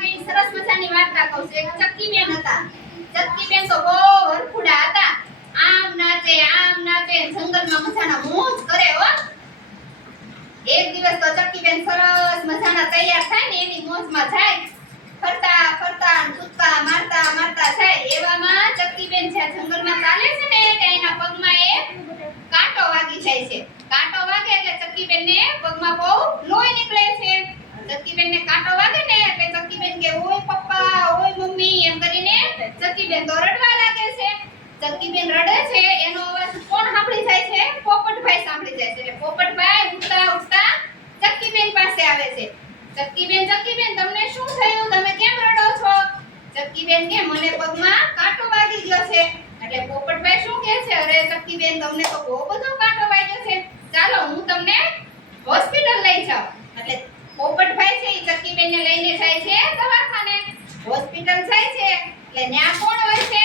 કઈ સરસ મજાની વાર્તા કહું છું. એક ચક્કીબેન હતા. ચક્કીબેન તો બહુ હરખુડા હતા. આમ નાચે જંગલમાં મજાના મોજ કરે હો. એક દિવસ તો ચક્કીબેન સરસ મજાના તૈયાર થાય ને એની મોજમાં જાય. ફરતા ફરતા કૂદકા મારતા જાય. એવામાં ચક્કીબેન જ્યાં જંગલમાં ચાલે છે ને ત્યાં એના પગમાં એક કાંટો વાગી જાય છે. કાંટો વાગે એટલે ચક્કીબેનને પગમાં બહુ લોહી નીકળે છે. ચક્કીબેનને કાંટો વાગે ને એટલે ચક્કીબેન કે ઓય પપ્પા ઓય મમ્મી એમ કરીને ચક્કીબેન તો રડવા લાગે છે. ચક્કીબેન રડે છે એનો અવાજ કોણ સાંભળી જાય છે? પોપટભાઈ સાંભળી જાય છે. એટલે પોપટભાઈ ઉઠતા ચક્કીબેન પાસે આવે છે. ચક્કીબેન તમને શું થયું? તમે કેમ રડો છો? ચક્કીબેન કે મને પગમાં કાંટો વાગી ગયો છે. એટલે પોપટભાઈ શું કહે છે? અરે ચક્કીબેન તમને તો બહુ બધો કાંટો વાગ્યો છે. ચાલો હું તમને હોસ્પિટલ લઈ જાઉં. એટલે પોપટભાઈ છે એ ચક્કીબેનને લઈને જાય છે દવાખાને. હોસ્પિટલ જાય છે એટલે ત્યાં કોણ હોય છે?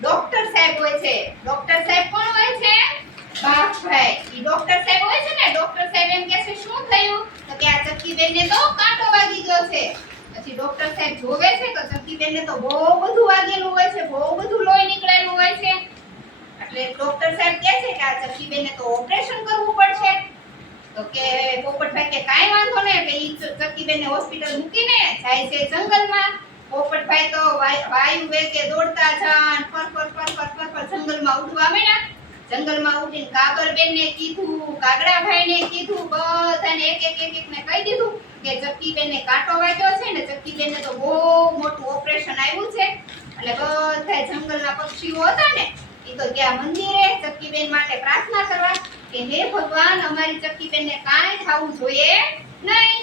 ડોક્ટર સાહેબ હોય છે. ડોક્ટર સાહેબ કોણ હોય છે? બાપભાઈ. ઈ ડોક્ટર સાહેબ હોય છે ને, ડોક્ટર સાહેબ એમ કહે છે શું થયું? તો કે આ ચક્કીબેનને તો કાંટો વાગી ગયો છે. પછી ડોક્ટર સાહેબ જોવે છે તો ચક્કીબેનને તો બહુ બધું વાગેલું હોય છે, બહુ બધું લોહી નીકળેલું હોય છે. એટલે ડોક્ટર સાહેબ કહે છે કે આ ચક્કીબેનને તો ઓપરેશન કરવું પડશે. તો કે પોપટભાઈ કે કાઈ વાંધો નહીં. એટલે ઈ ચક્કીબેનને હોસ્પિટલ મૂકીને જાય છે જંગલમાં. પોપટભાઈ તો વાયુ વેગે દોડતા જાન પર જંગલમાં ઉડવા માંડ્યા. જંગલમાં ઉડીને કાગરબેનને કીધું, કાગડાભાઈને કીધું, બધાને એક ને કહી દીધું કે ચક્કીબેનને કાંટો વાગ્યો છે ને ચક્કીબેનને તો બહુ મોટું ઓપરેશન આવ્યું છે. એટલે બધા જંગલના પક્ષીઓ હતા ને ઈ તો ગયા મંદિરે ચક્કીબેન માટે પ્રાર્થના કરવા કે હે ભગવાન અમારી ચક્કીબેનને કાંઈ થવું જોઈએ નહીં.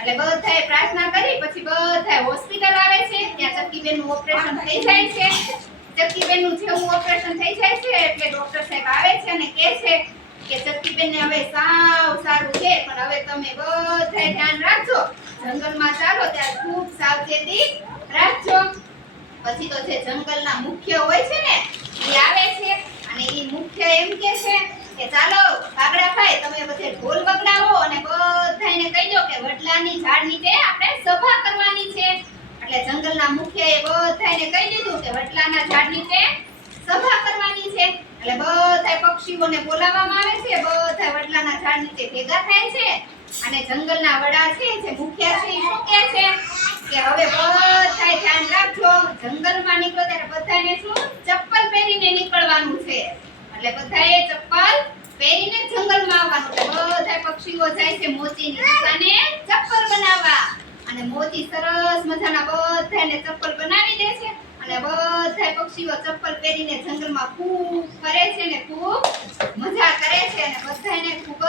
એટલે બધાએ પ્રાર્થના કરી. પછી બધાએ હોસ્પિટલ આવે છે. ત્યાં ચક્કીબેનનું ઓપરેશન થઈ જાય છે. ચક્કીબેનનું જેવું ઓપરેશન થઈ જાય છે એટલે ડોક્ટર સાહેબ આવે છે અને કહે છે કે ચક્કીબેનને હવે સાવ સારું છે, પણ હવે તમે બધાએ ધ્યાન રાખજો. જંગલમાં ચાલો ત્યારે ખૂબ સાવચેતી રાખજો. પછી તો જે જંગલના મુખ્ય હોય છે ને એ આવે છે અને એ મુખ્ય એમ કહે છે કે ચાલો કાગડાભાઈ તમે બધે ઢોલ વગાડો અને બધાને કહી દો કે વડલાની ઝાડ નીચે આપણે સભા કરવાની છે. એટલે જંગલના મુખ્યએ બધાને કહી દીધું કે વડલાના ઝાડ નીચે સભા કરવાની છે. એટલે બધા પક્ષીઓને બોલાવવામાં આવે છે. બધા વડલાના ઝાડ નીચે ભેગા થાય છે અને જંગલના વડા છે જે મુખ્ય છે એ શું કહે છે કે હવે બધાએ ધ્યાન રાખજો. જંગલમાં નીકળો ત્યારે બધાને શું ચપ્પલ પહેરીને નીકળવાનું છે. એટલે બધાએ ચપ્પલ પહેરીને જંગલમાં આવવાનું છે. બધા પક્ષીઓ જાય છે મોચીની દુકાને ચપ્પલ બનાવવા અને મોચી સરસ મજાના બધાને ચપ્પલ બનાવી દે છે અને બધા પક્ષીઓ ચપ્પલ પહેરીને જંગલમાં ખૂબ ફરે છે ને ખૂબ મજા કરે છે અને બધાને ખૂબ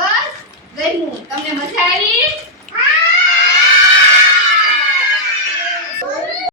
જ ગમ્યું. તમને મજા આવી?